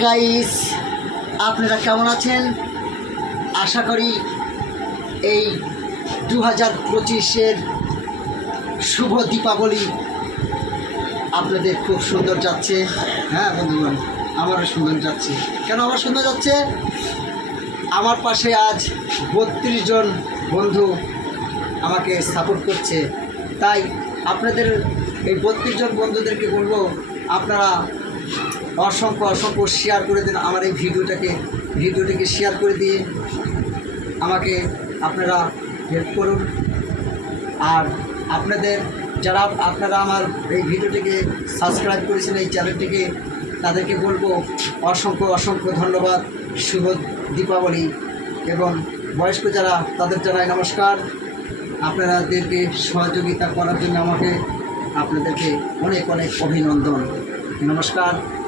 Guys আপনারা কেমন আছেন? আশা করি এই দু হাজার পঁচিশের শুভ দীপাবলি আপনাদের খুব সুন্দর যাচ্ছে। হ্যাঁ বন্ধুগণ, আমারও সুন্দর যাচ্ছে। কেন আমার সুন্দর যাচ্ছে? আমার পাশে আজ বত্রিশ জন বন্ধু আমাকে সাপোর্ট করছে। তাই আপনাদের, এই বত্রিশ জন বন্ধুদেরকে বলব, আপনারা অসংখ্য অসংখ্য শেয়ার করে দিন আমার এই ভিডিওটাকে ভিডিওটাকে শেয়ার করে দিয়ে আমাকে আপনারা হেল্প করুন। আর আপনাদের যারা, আপনারা আমার এই ভিডিওটিকে সাবস্ক্রাইব করেছেন এই চ্যানেলটিকে তাদেরকে বলব অসংখ্য অসংখ্য ধন্যবাদ। শুভ দীপাবলি। এবং বয়স্ক যারা, তাদের জানাই নমস্কার। আপনাদেরকে সহযোগিতা করার জন্য আমাকে, আপনাদেরকে অনেক অনেক অভিনন্দন। নমস্কার।